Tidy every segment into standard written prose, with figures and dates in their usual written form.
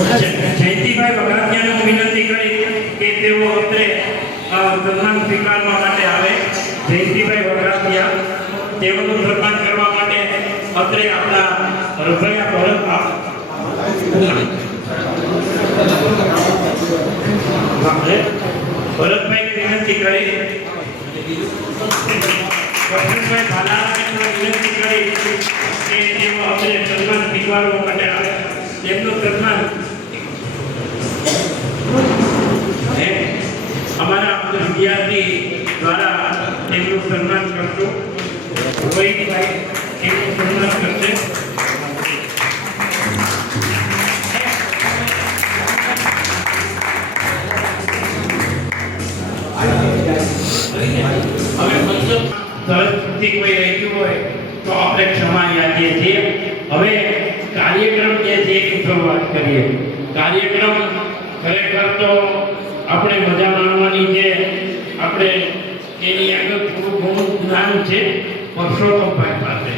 જયંતિભાઈ વઘાસિયાને વિનંતી કરી કે તેઓ અત્રે સન્માન સ્વીકારવા માટે આવે. જયંતિભાઈ વઘાસિયા તેઓનું સન્માન કરવા માટે અત્રે આપણા રસોઈયા ભરતભાઈને વિનંતી કરી કૃષ્ણભાઈ ભાલારાને વિનંતી કરી કે તેઓ અત્રે સન્માન સ્વીકારવા માટે આવે. તેમનું સન્માન हमारा विद्यार्थी द्वारा તેમનું સન્માન કરશું. રોહિતભાઈ તેમનું સન્માન કરશે. હવે સરસ્વતી કોઈ રહી હોય તો આપણે ક્ષમા યાચીએ છીએ. હવે કાર્યક્રમ જે છે એની શરૂઆત કરીએ. કાર્યક્રમ ખરેખર તો આપણે મજા માણવાની છે. આપણે એની આગળ થોડું ઘણું જ્ઞાન છે પરસોત્તમભાઈ પાસે.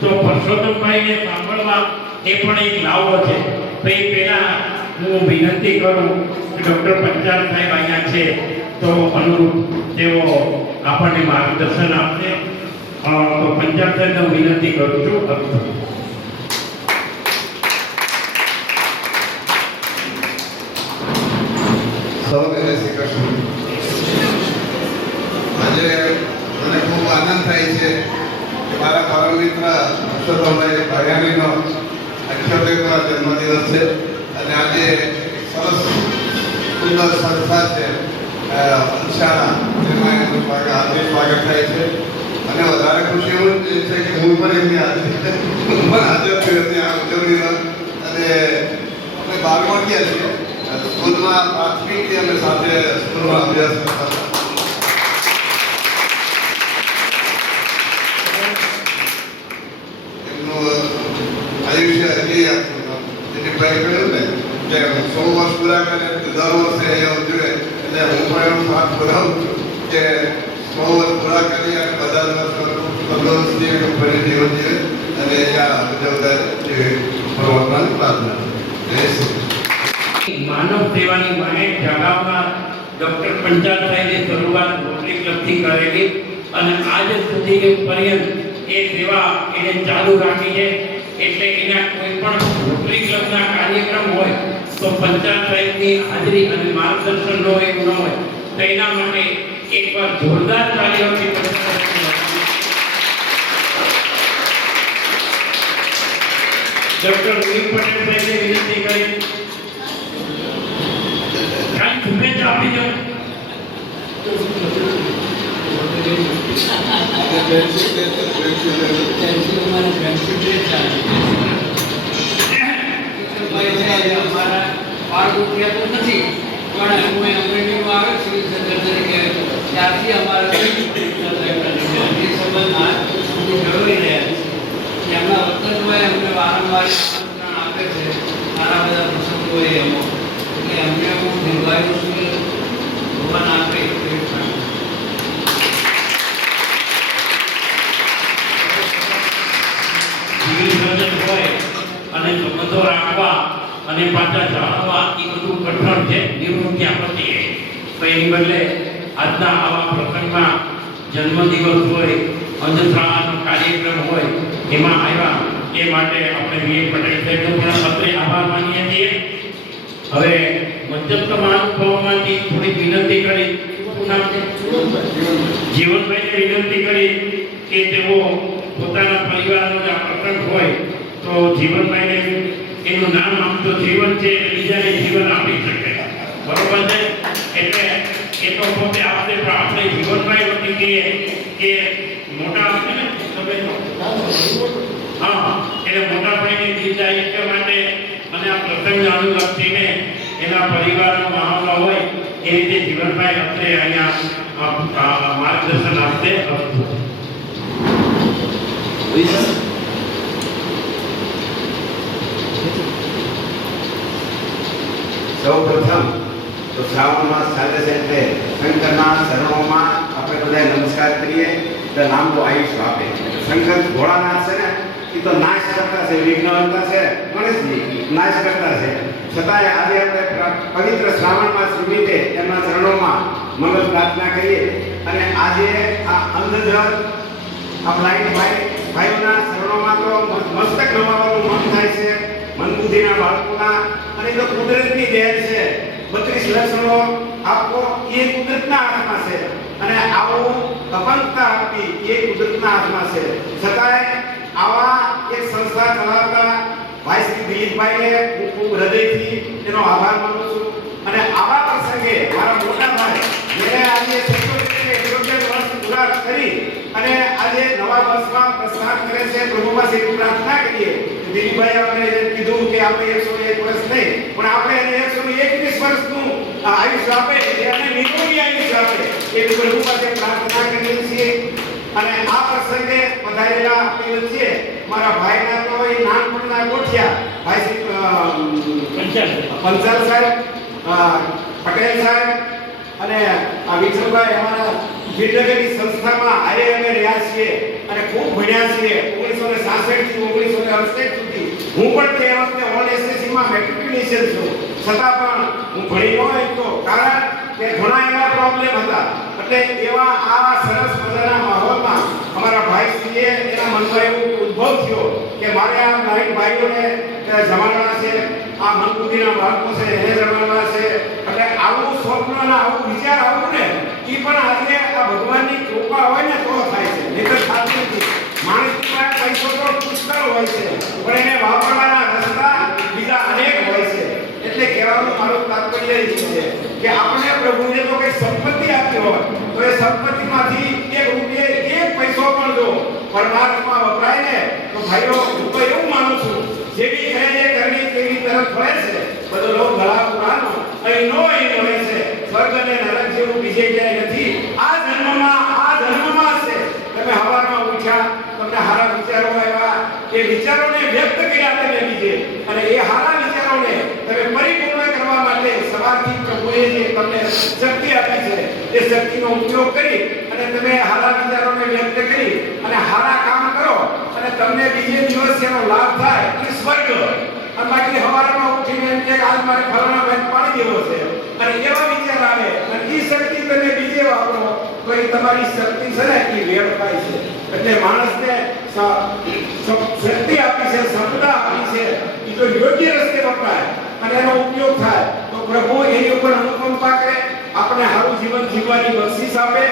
તો પરસોત્તમભાઈને સાંભળવા એ પણ એક લાવો છે. ભાઈ પહેલા હું વિનંતી કરું કે ડૉક્ટર પંચાલ સાહેબ અહીંયા છે તો અનુરૂપ તેઓ આપણને માર્ગદર્શન આપશે. તો પંચાલ સાહેબને હું વિનંતી કરું છું. આજે મને ખૂબ આનંદ થાય છે કે મારા પરમ મિત્ર પુરુષોત્તમભાઈ ભાયાણીનો 78મો જન્મદિવસ છે અને આજે સરસ સુંદર સંસ્થા છે અંશાળા જેમાં એનું હાર્દિક સ્વાગત થાય છે. અને વધારે ખુશી એવું છે કે હું પણ એમની હાજર છું ત્યાં ઉજવણીમાં. અને અમે 12મા ગયા છીએ સ્કૂલમાં પ્રાથમિકથી અમે સાથે સ્કૂલમાં અભ્યાસ કરતા હતા. એમનું આયુષ્ય હજી દિલીપભાઈ કહ્યું ને કે 100 વર્ષ પૂરા કરે દર વર્ષે એ ઉજવે એટલે હું પણ એનો સાથ પુરાવું છું કે 100 વર્ષ પૂરા કરી અને બધા તંદુરસ્તી ફરી જીવન જીવે અને અહીંયા ઉજવતા પરમાત્માની પ્રાર્થના. જય શ્રી માનવ સેવાની માને જગાવનાર ડૉક્ટર પંચાલ સાહેબે શરૂઆત રોટરી ક્લબથી કરેલી અને આજ સુધી પર્યંત એ સેવા એને ચાલુ રાખી છે. એટલે એના કોઈ પણ રોટરી ક્લબના કાર્યક્રમ હોય તો પંચાલ સાહેબની હાજરી અને માર્ગદર્શન ન હોય એવું ન હોય તો એના માટે એકવાર જોરદાર તાળીઓથી ડૉક્ટર રોહિત પટેલ સાહેબે વિનંતી કરી શુભેચ્છા આપી દો. ત્યારથી અમારા એમના વતનમાં અમને વારંવાર આમંત્રણ આપે છે. સારા બધા પ્રસંગો એમો એટલે અમને હું નિર્વાહ્યું છું કે ભગવાન આપે હોય અને સંબંધો રાખવા અને પાછા જાળવવા એ બધું કઠણ છે. નિવૃત્તિ આપત્તિ તો એની બદલે આજના આવા પ્રસંગમાં જન્મદિવસ હોય અંધશ્રાવાનો કાર્યક્રમ હોય એમાં આવ્યા એ માટે આપણે વી પટેલ સાહેબનો પણ અત્રે આભાર માનીએ છીએ. હવે મધ્યસ્થ મહાનુભાવોમાંથી થોડી વિનંતી કરી જીવનભાઈને વિનંતી કરી કે તેઓ પોતાના પરિવારનો જે પ્રસંગ હોય તો જીવનભાઈને એનું નામ આમ તો જીવન છે બીજાને જીવન આપી શકે. બરોબર છે? એટલે એ તો પોતે આપણે જીવનભાઈ વતી કહીએ કે મોટા છે ને તમે હા એટલે મોટા ભાઈને દીધા એટલા માટે અને આ પ્રસંગને અનુલક્ષીને એના પરિવારનો માહોલ હોય એ રીતે જીવનભાઈ અત્રે અહીંયા માર્ગદર્શન આપશે. સૌ પ્રથમ તો શ્રાવણ માસ ચાલે છે એટલે શંકરના ચરણોમાં આપણે બધા નમસ્કાર કરીએ એટલે લાંબુ આયુષ્ય આપે. શંકર ભોળાનાથ છે ને એ તો નાશ કરતા છે, વિઘ્નહર્તા છે, ગણેશજી નાશ કરતા છે. છતાંય આજે આપણે પવિત્ર શ્રાવણ માસ નિમિત્તે એમના ચરણોમાં મંગળ પ્રાર્થના કરીએ અને આજે આ અંધજન આ બ્લાઇન્ડ ભાઈઓના ચરણોમાં તો મસ્તક નમાવવાનું મન થાય છે, મન બુદ્ધિના બાળકોના, અને એ તો કુદરતની દેન છે. 32 લક્ષણો આપવો એ કુદરતના હાથમાં છે અને આવું અપંગતા આપવી એ કુદરતના હાથમાં છે. છતાંય આવા એક સંસ્થા ચલાવતા ભાઈ શ્રી દિલીપભાઈને હું ખૂબ હૃદયથી એનો આભાર માનું છું. અને આવા પ્રસંગે મારા મોટા ભાઈ જેને આજે 77 વર્ષ પૂરા કરી અને આજે નવા વર્ષમાં પ્રસ્થાન કરે છે, પ્રભુ પાસે પ્રાર્થના કરીએ. દિલીપભાઈ આપણે કીધું કે આપણે 101 વર્ષ નહીં પણ આપણે એને 121 વર્ષનું આયુષ્ય આપે, એને નિરોગી આયુષ્ય આપે એ પ્રભુ પાસે પ્રાર્થના કરીએ છીએ. અને આ પ્રસંગે પધારેલા આપણી વચ્ચે મારા ભાઈના તો એ નાનપણના ગોઠિયા ભાઈ શ્રી પંચાલ સાહેબ, પટેલ સાહેબ અને આ વિઠ્ઠલભાઈ અમારા ગીરનગરની સંસ્થામાં હારે અમે રહ્યા છીએ અને ખૂબ ભણ્યા છીએ. 1966 થી 1968 સુધી હું પણ તે વખતે ઓલ એસએસસીમાં મેટ્રિક્યુલેશન છું, છતાં પણ હું ભણી ન શકતો કારણ કે ઘણા એવા પ્રોબ્લેમ હતા. એટલે એવા આ સરસ મજાના માહોલમાં અમારા ભાઈશ્રીએ એના મનમાં એવું ઉદ્ભવ થયો કે મારે આ નાઈટ ભાઈઓને જમાડવા છે, આ મનબુદ્ધિના બાળકો છે એને જમાડવા છે. એટલે આવું સ્વપ્ન અને આવું વિચાર આવું ને એ પણ આજે આ ભગવાનની કૃપા હોય ને તો થાય છે, નહીંતર થતું નથી. માણસની પાસે પૈસો તો પુષ્કળ હોય છે પણ એને વાપરવાના રસ્તા બીજા અનેક હોય છે. એટલે કહેવાનું મારું તાત્પર્ય એ છે કે આપણે પ્રભુને તો કઈ સંપત્તિ આપી હોય તો એ સંપત્તિમાંથી એક રૂપિયો એક પૈસો પણ જો પરમાત્મા વપરાય ને તો ભાઈઓ હું તો એવું માનું છું જેવી કહે છે કરણી તેવી તરફ વળે છે. બધો લોક ગળા પુરાણો અહીં નો અહીં મળે છે, સ્વર્ગ અને નરક જેવું બીજે ક્યાંય નથી. આ જન્મમાં છે. તમે હવારમાં ઉઠ્યા, તમને હારા વિચારો આવ્યા, એ વિચારોને વ્યક્ત કર્યા તમે બીજે અને એ હારા વિચારોને તમે પરિપૂર્ણ કરવા માટે સવારથી પ્રભુએ જે તમને શક્તિ આપી છે એ શક્તિનો ઉપયોગ કરી અને તમે હારા વિચારોને વ્યક્ત કરી અને હારા કામ કરો અને તમને બીજે દિવસ એનો લાભ થાય એ સ્વર્ગ. અને બાકી હવારમાં ઉઠીને એમ કે આજ મારે ફલાણા ભાઈ પાડી દેવો છે અને એવા વિચાર આવે અને એ શક્તિ તમે બીજે વાપરો તો એ તમારી શક્તિ છે ને એ વેડફાય છે. એટલે માણસને શક્તિ આપી છે, સંપદા આપી છે, એ તો યોગ્ય રસ્તે વપરાય અને એનો ઉપયોગ થાય તો પ્રભુ એની ઉપર અનુકંપા કરે, આપણે સારું જીવન જીવવાની બક્ષિસ આપે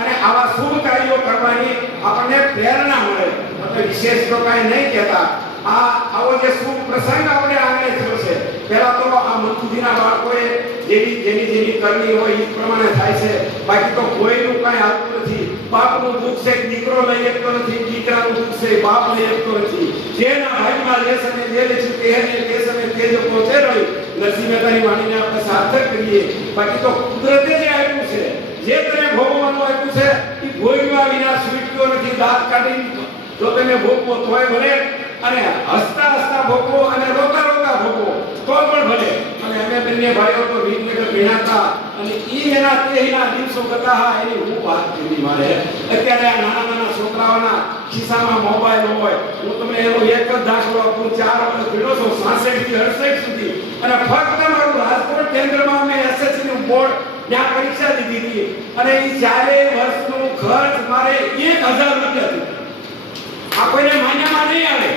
અને આવા શુભ કાર્યો કરવાની આપણને પ્રેરણા મળે. આપણે વિશેષ તો કાંઈ નહીં કહેતા. આવો જે શુભ પ્રસંગ આપણે આંગણે થયો છે, પહેલા તો આ મનબુદ્ધિના બાળકોએ જેની કરણી હોય એ પ્રમાણે થાય છે. બાકી તો કોઈનું કાંઈ આવતું નથી. બાપનું દુઃખ છે દીકરો લઈ શકતો નથી, દીકરાનું દુઃખ છે બાપ લઈ શકતો નથી. જેના ભાગમાં જે સમય જે લઈશું તે સમય તે જ પહોંચે રહ્યું. નરસિંહ મહેતાની વાણીને આપણે સાર્થક કરીએ. બાકી તો કુદરતે જે આપ્યું છે, જે તને ભોગવવાનું આપ્યું છે એ ભોગવ્યા વિના છૂટતો નથી. દાંત કાઢી જો તમે ભોગવો તોય ભલે અને હસતા હસતા ભોગવો અને રોતા રોતા ભોગવો તો પણ ભલે. અને અમે બંને ભાઈઓ તો વિઘ્નગર ભેણાતા અને ઈ એના તેના દિવસો કરતા હા એની હું વાત કરી. મારે અત્યારે આ નાના છોકરાઓના ખિસ્સામાં મોબાઈલ હોય. હું તમને એનો એક જ દાખલો આપું. 4 વર્ષ ભેળો છો 66 થી 68 સુધી અને ફક્ત મારું રાજકોટ કેન્દ્રમાં અમે એસએસસી નું બોર્ડ ત્યાં પરીક્ષા દીધી હતી અને એ 4 વર્ષનું ખર્ચ મારે 1000 રૂપિયા હતું. આ કોઈને માન્યામાં નહીં આવે.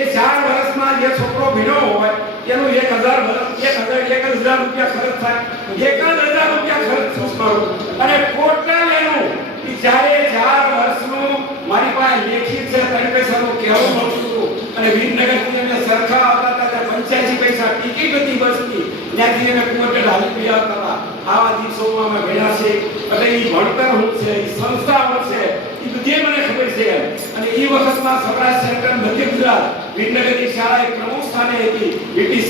એ 4 વર્ષમાં જે છોકરો ભીનો હોય એનું 1000 રૂપિયા ખર્ચ થાય. 1000 રૂપિયા ખર્ચ કરું અને ટોટલ એનું એ 4 વર્ષનું મારી પાસે લેખિત છે 3 પૈસાનું કહેવું મળતું હતું. અને વિનગરથી અમે સરખા આવતા હતા 85 પૈસા ટિકિટ હતી બસની, ત્યાંથી અમે કુંવરટેલ હાલી ગયા હતા. આવા દિવસોમાં અમે ભણ્યા છે. એટલે એ ભણતર હું છે, એ સંસ્થા હું છે, એ બધી મને ખબર છે. અને એ વખતમાં સ્વરાજ સેન્ટર મધ્ય ગુજરાત વિનગરની શાળા એક પ્રમુખ સ્થાને હતી. વીટી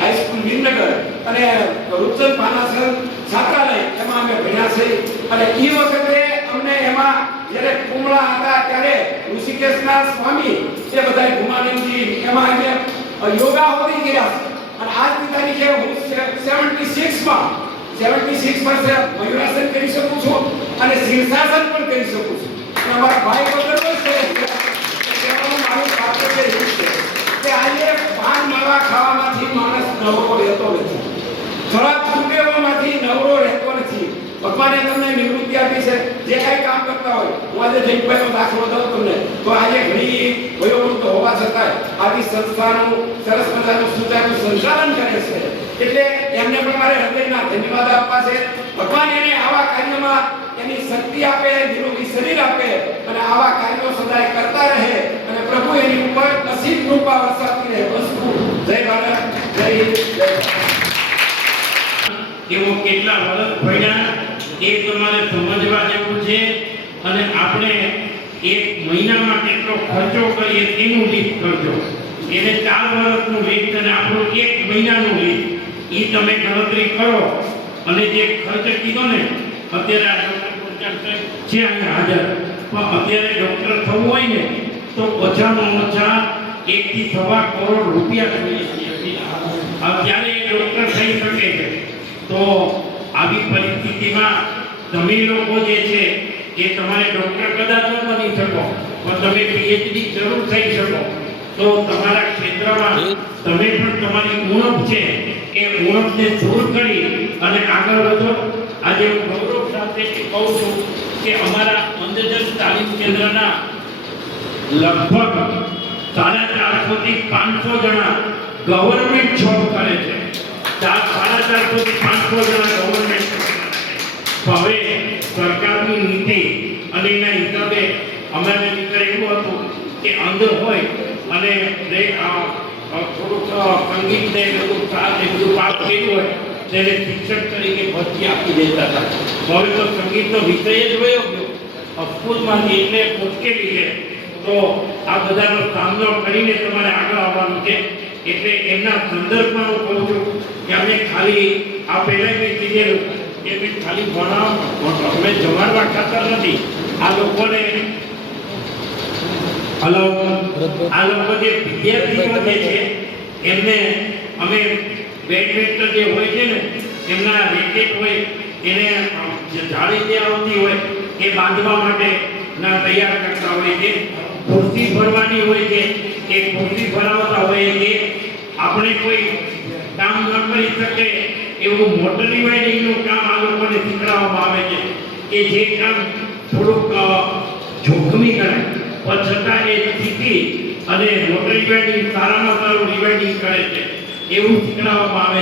હાઈસ્કૂલ વિનગર અને રૂપચંદ પાનાસર છાત્રાલય એમાં અમે ભણ્યા છે. અને એ વખતે અમને એમાં જ્યારે કુમળા હતા ત્યારે ઋષિકેશના સ્વામી એ બધા ગુમાનંદજી એમાં અમે યોગા હોતી ગયા. અને આજની તારીખે હું 76 વર્ષે મયુરાસન કરી શકું છું અને શીર્ષાસન પણ કરી શકું છું. અમારા ભાઈ વગર છે મારું તાત્પર્ય એવું છે કે આજે પાન માવા ખાવામાંથી માણસ નવરો રહેતો નથી, ખરાબ સુટેવામાંથી નવરો રહેતો નથી. ભગવાને તમને નિવૃત્તિ આપી છે. જે કાંઈ કામ કરતા હોય, હું આજે જયભાઈનો દાખલો દઉં તમને, તો આજે ઘણી વયોવૃદ્ધ હોવા છતાંય આવી સંસ્થાનું સરસ મજાનું સુચારું સંચાલન કરે છે. એટલે એમને પણ મારે હૃદયના ધન્યવાદ આપવા છે. ભગવાન એને આવા કાર્યમાં એની શક્તિ આપે, નિરોગી શરીર આપે અને આવા કાર્યો સદાય કરતા રહે અને પ્રભુ એની ઉપર અસીમ કૃપા વરસાવતી રહે. વસ્તુ જય ભારત, જય હિન્દ, જય ભારત. એવો કેટલા વર્ષ ભણ્યા એ તમારે સમજવા જેવું છે. અને આપણે એક મહિનામાં કેટલો ખર્ચો કરીએ તેનું લિસ્ટ કરજો. એને 4 વર્ષનું લિસ્ટ અને આપણું 1 મહિનાનું લિસ્ટ એ તમે ગણતરી કરો. અને જે ખર્ચ કીધો ને, અત્યારે આ ડૉક્ટર છે અહીંયા હાજર, પણ અત્યારે ડૉક્ટર થવું હોય ને તો ઓછામાં ઓછા 1 થી 1.25 કરોડ રૂપિયા જોઈએ. અત્યારે એ ડૉક્ટર થઈ શકે છે. તો આવી પરિસ્થિતિમાં તમે લોકો જે છે એ તમારે ડૉક્ટર કદાચ ન બની શકો, પણ તમે પીએચડી જરૂર થઈ શકો. તો તમારા ક્ષેત્રમાં તમે પણ તમારી ઉણપ છે એ ઉણપને દૂર કરી અને આગળ વધો. આજે હું ગૌરવ સાથે કહું છું કે અમારા અંધજન તાલીમ કેન્દ્રના લગભગ 450 થી 500 જણા ગવર્મેન્ટ જોબ કરે છે. 450 થી 500 જણા ગવર્મેન્ટ. હવે સરકારની નીતિ અને એના હિસાબે અમારે નીકળે એવું હતું કે અંધ હોય અને થોડુંક સંગીત ને બધું પાસ કર્યું હોય તેને શિક્ષક તરીકે ભરતી આપી દેતા હતા. હવે તો સંગીતનો વિષય જ વયો ગયો સ્કૂલમાંથી, એટલે મુશ્કેલી છે. તો આ બધાનો સામનો કરીને તમારે આગળ આવવાનું છે. એટલે એમના સંદર્ભમાં હું કહું છું કે અમે ખાલી આ પહેલાં મેં કીધેલું કે મેં ખાલી ભણાવ અમે જમાડવા ખાતર નથી. આ લોકોને આ લોકો જે વિદ્યાર્થીઓ જે છે એમને અમે બેડમિન્ટન જે હોય છે ને એમના રેકેટ હોય એને જે જાળી જે આવતી હોય એ બાંધવા માટે ના તૈયાર કરતા હોય છે. ખુરશી ભરવાની હોય છે એ ખુરશી ભરાવતા હોય છે. આપણે કોઈ કામ ન કરી શકે એવું મોટર રિવાઇડિંગનું કામ આ લોકોને શીખવાડવામાં આવે છે કે જે કામ થોડુંક જોખમી ગણાય પણ છતાં એ શીખી અને મોટર રિવાઇડિંગ સારામાં સારું રિવાઇડિંગ કરે છે એવું શીખવાડવામાં આવે છે.